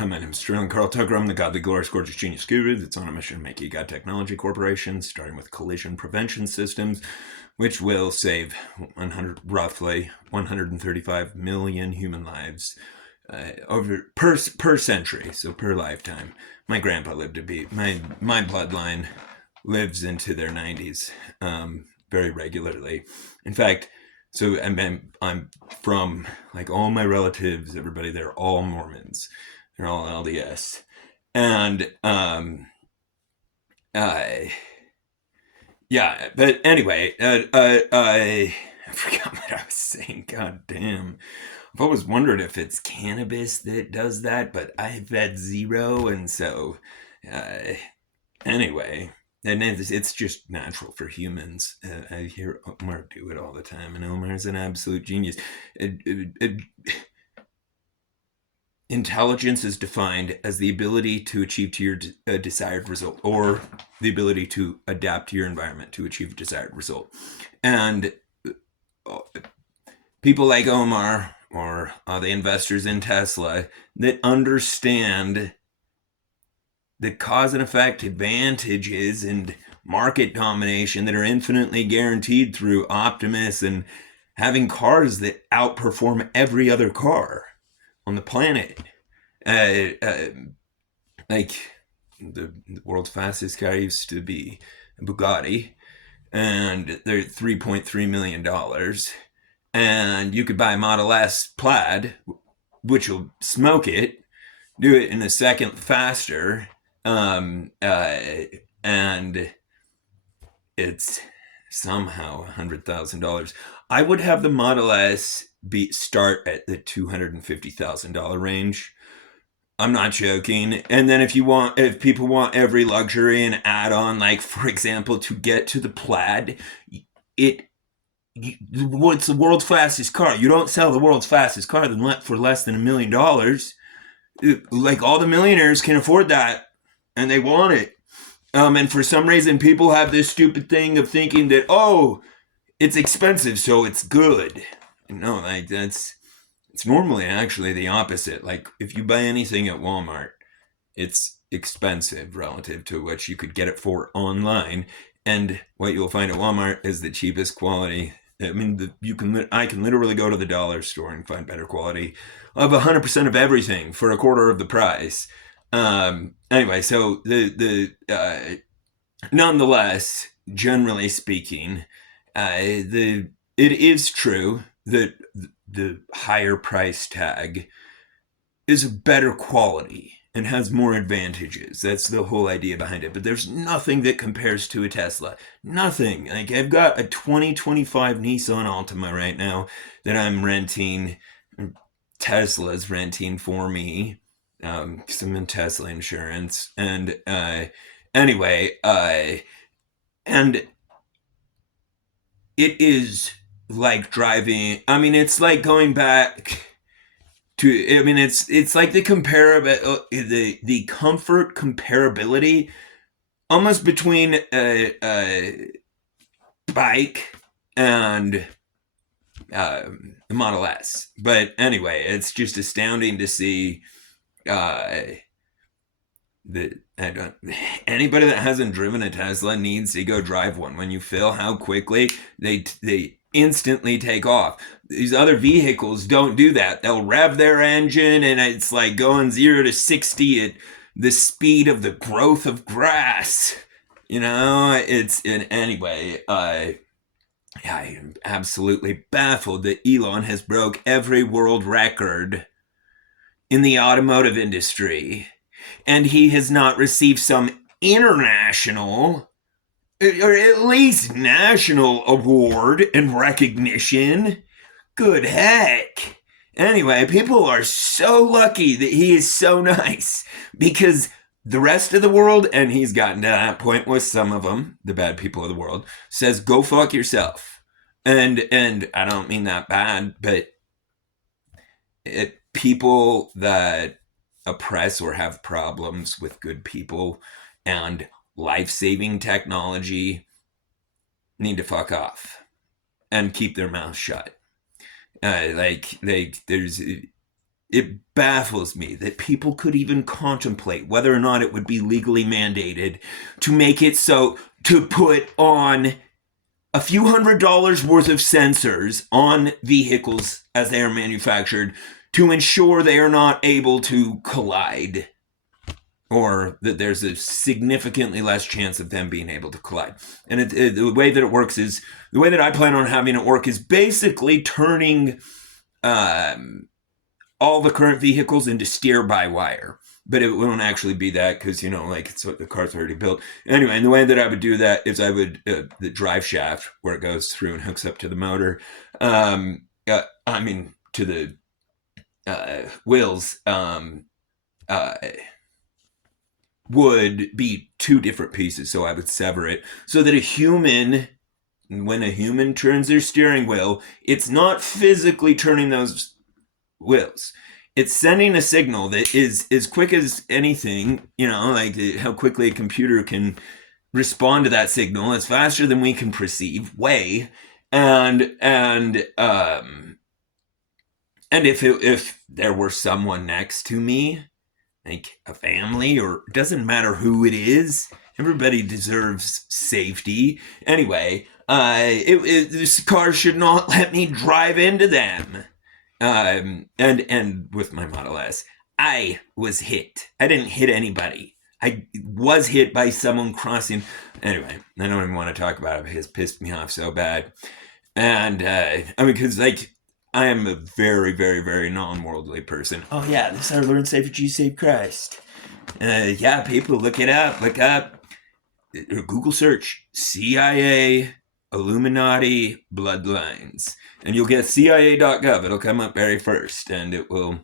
My name is TriLLion Carl Tucker. I'm the godly, glorious, gorgeous genius guru that's on a mission to make you God technology corporations, starting with collision prevention systems, which will save roughly 135 million human lives over per century, so per lifetime. My grandpa lived to be my bloodline lives into their 90s very regularly. In fact, so I'm from, like, all my relatives, everybody, they're all Mormons. They're all LDS. And yeah, but anyway, I forgot what I was saying. God damn. I've always wondered if it's cannabis that does that, but I've had zero, and so anyway, and it's just natural for humans. I hear Omar do it all the time, and Omar's an absolute genius. Intelligence is defined as the ability to achieve to your desired result, or the ability to adapt to your environment to achieve a desired result. And people like Omar, or the investors in Tesla, that understand the cause and effect advantages and market domination that are infinitely guaranteed through Optimus and having cars that outperform every other car on the planet. Like the world's fastest car used to be a Bugatti, and they're $3.3 million. And you could buy a Model S Plaid, which will smoke it, do it in a second faster, and it's somehow $100,000. I would have the Model S start at the $250,000 range. I'm not joking. And then if people want every luxury and add on, like, for example, to get to the Plaid, what's the world's fastest car? You don't sell the world's fastest car for less than $1 million. Like, all the millionaires can afford that, and they want it. And for some reason, people have this stupid thing of thinking that, oh, it's expensive, so it's good. No, like, it's normally actually the opposite. Like, if you buy anything at Walmart, it's expensive relative to what you could get it for online. And what you'll find at Walmart is the cheapest quality. I mean, I can literally go to the dollar store and find better quality of 100% of everything for a quarter of the price. Anyway, so nonetheless, generally speaking, it is true that the higher price tag is a better quality and has more advantages. That's the whole idea behind it. But there's nothing that compares to a Tesla. Nothing. Like, I've got a 2025 Nissan Altima right now that I'm renting. Tesla's renting for me, because I'm in Tesla insurance. And anyway, and it is like driving. I mean, it's like going back to. I mean, it's like the the comfort comparability, almost between a bike and the Model S. But anyway, it's just astounding to see anybody that hasn't driven a Tesla needs to go drive one. When you feel how quickly they instantly take off. These other vehicles don't do that. They'll rev their engine, and it's like going 0 to 60 at the speed of the growth of grass. Anyway, I am absolutely baffled that Elon has broke every world record in the automotive industry, and he has not received some international, or at least national, award and recognition. Good heck. Anyway, people are so lucky that he is so nice, because the rest of the world, and he's gotten to that point with some of them, the bad people of the world, says, go fuck yourself. And I don't mean that bad, but people that oppress or have problems with good people and life-saving technology need to fuck off and keep their mouth shut. it baffles me that people could even contemplate whether or not it would be legally mandated to make it so to put on a few $100s worth of sensors on vehicles as they are manufactured to ensure they are not able to collide, or that there's a significantly less chance of them being able to collide. And the way that it works is, the way that I plan on having it work is basically turning all the current vehicles into steer-by-wire. But it won't actually be that because, it's the car's already built. Anyway, and the way that I would do that is I would, the drive shaft where it goes through and hooks up to the motor, to the wheels, would be two different pieces. So I would sever it so that when a human turns their steering wheel, it's not physically turning those wheels. It's sending a signal that is as quick as anything, like how quickly a computer can respond to that signal. It's faster than we can perceive, way. And if there were someone next to me, like a family, or it doesn't matter who it is, everybody deserves safety. Anyway, this car should not let me drive into them. And with my Model S, I was hit. I didn't hit anybody. I was hit by someone crossing. Anyway, I don't even want to talk about it because it pissed me off so bad. And, because I am a very, very, very non-worldly person. Oh yeah, this is how I learned Save Jesus, Save Christ. Yeah, people, look it up. Look up, Google search, CIA, Illuminati, bloodlines. And you'll get CIA.gov. It'll come up very first, and it will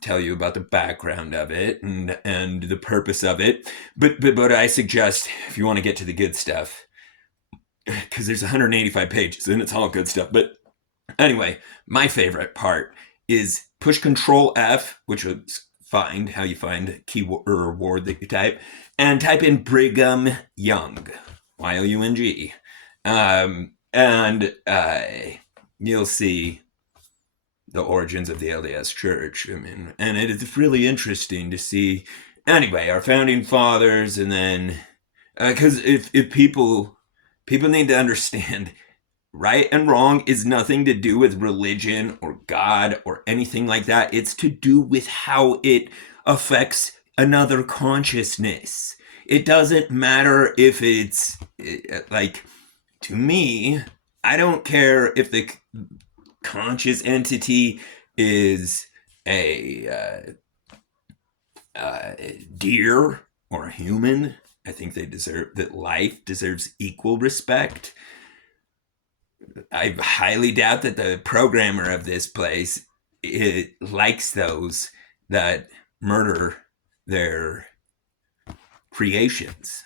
tell you about the background of it and the purpose of it. But I suggest, if you want to get to the good stuff, because there's 185 pages, and it's all good stuff. But anyway, my favorite part is push Control F, which is how you find keyword or word that you type, and type in Brigham Young, Y-O-U-N-G. And you'll see the origins of the LDS Church. And it is really interesting to see, anyway, our founding fathers, and then, because if people need to understand, right and wrong is nothing to do with religion or God or anything like that. It's to do with how it affects another consciousness. It doesn't matter if it's to me, I don't care if the conscious entity is a deer or a human. I think that life deserves equal respect. I highly doubt that the programmer of this place likes those that murder their creations.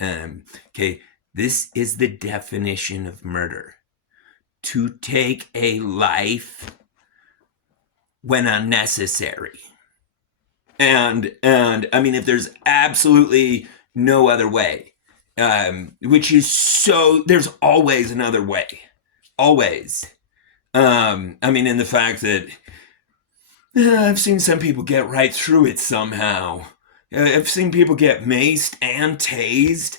Okay. This is the definition of murder. To take a life when unnecessary. And if there's absolutely no other way, which is there's always another way. Always. In the fact that I've seen some people get right through it somehow. I've seen people get maced and tased,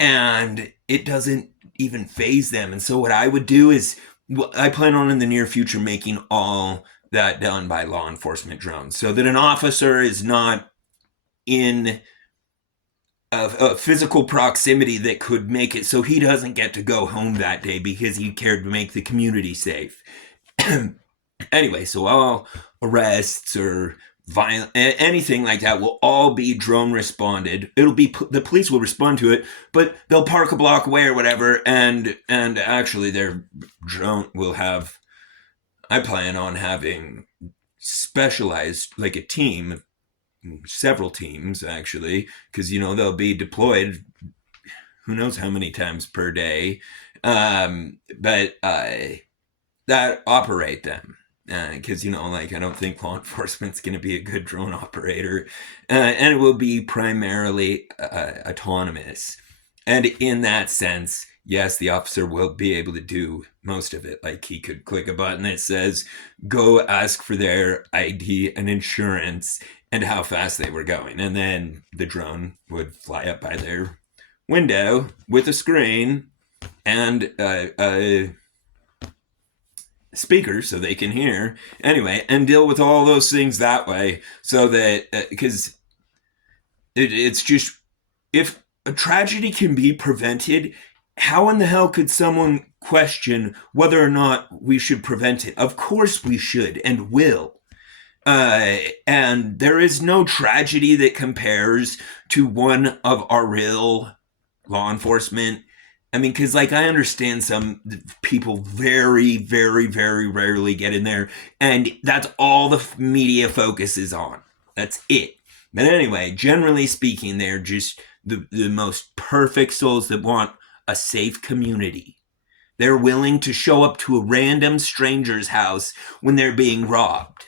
and it doesn't even faze them. And so what I would do is, I plan on in the near future making all that done by law enforcement drones, so that an officer is not in a physical proximity that could make it so he doesn't get to go home that day because he cared to make the community safe. Anyway, so all arrests or anything like that will all be drone responded. It'll be, the police will respond to it, but they'll park a block away or whatever, and actually their drone will have, I plan on having specialized, like a team, several teams actually, because they'll be deployed who knows how many times per day, but that operate them. Because I don't think law enforcement's going to be a good drone operator, and it will be primarily autonomous. And in that sense, yes, the officer will be able to do most of it. Like he could click a button that says, go ask for their ID and insurance and how fast they were going. And then the drone would fly up by their window with a screen and a speaker so they can hear anyway, and deal with all those things that way. So that because it's just, if a tragedy can be prevented, how in the hell could someone question whether or not we should prevent it? Of course we should and will. And there is no tragedy that compares to one of our real law enforcement. I mean, because like I understand some people very, very, very rarely get in there, and that's all the media focuses on. That's it. But anyway, generally speaking, they're just the most perfect souls that want a safe community. They're willing to show up to a random stranger's house when they're being robbed.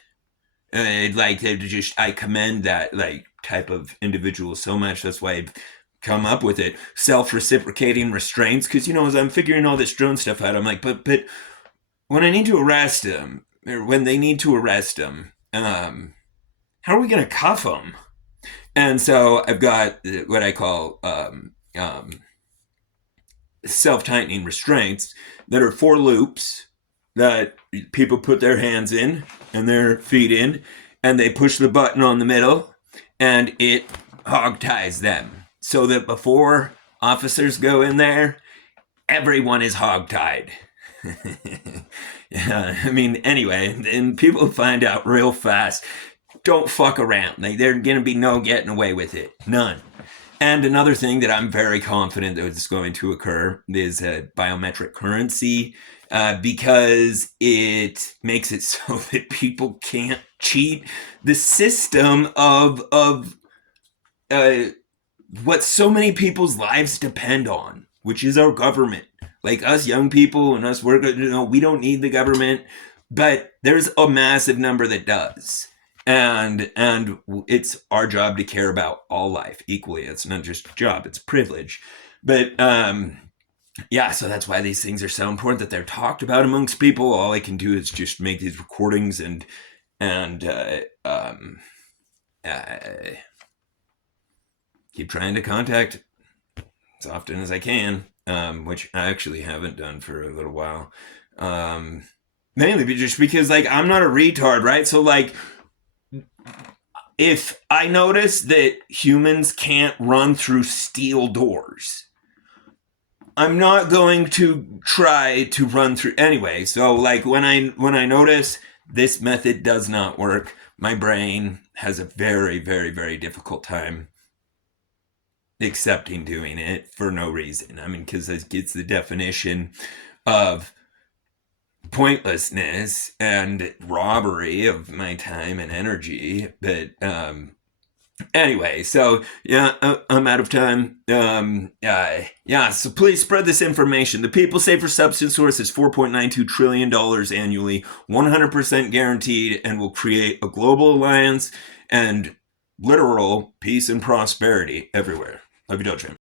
I commend that like type of individual so much. That's why I've come up with it. Self-reciprocating restraints. Because, you know, as I'm figuring all this drone stuff out, I'm like, but when I need to arrest them, or when they need to arrest them, how are we going to cuff them? And so I've got what I call self-tightening restraints that are 4 loops that people put their hands in and their feet in, and they push the button on the middle, and it hog ties them. So that before officers go in there, everyone is hog tied. Yeah, I mean, anyway, and people find out real fast. Don't fuck around. There's going to be no getting away with it. None. And another thing that I'm very confident that is going to occur is biometric currency, because it makes it so that people can't cheat the system of what so many people's lives depend on, which is our government. Like us young people and us workers, you know, we don't need the government, but there's a massive number that does. And it's our job to care about all life equally. It's not just a job, it's a privilege. But yeah, so that's why these things are so important, that they're talked about amongst people. All I can do is just make these recordings and keep trying to contact as often as I can, which I actually haven't done for a little while. Mainly just because, like, I'm not a retard, right? So, like, if I notice that humans can't run through steel doors, I'm not going to try to run through anyway. So, like, when I notice this method does not work, my brain has a very, very, very difficult time accepting doing it for no reason. I mean, because it gets the definition of pointlessness and robbery of my time and energy. But anyway, so yeah, I'm out of time. Yeah, so please spread this information. The people say for substance source is $4.92 trillion annually, 100% guaranteed, and will create a global alliance and literal peace and prosperity everywhere. Love you, Doge.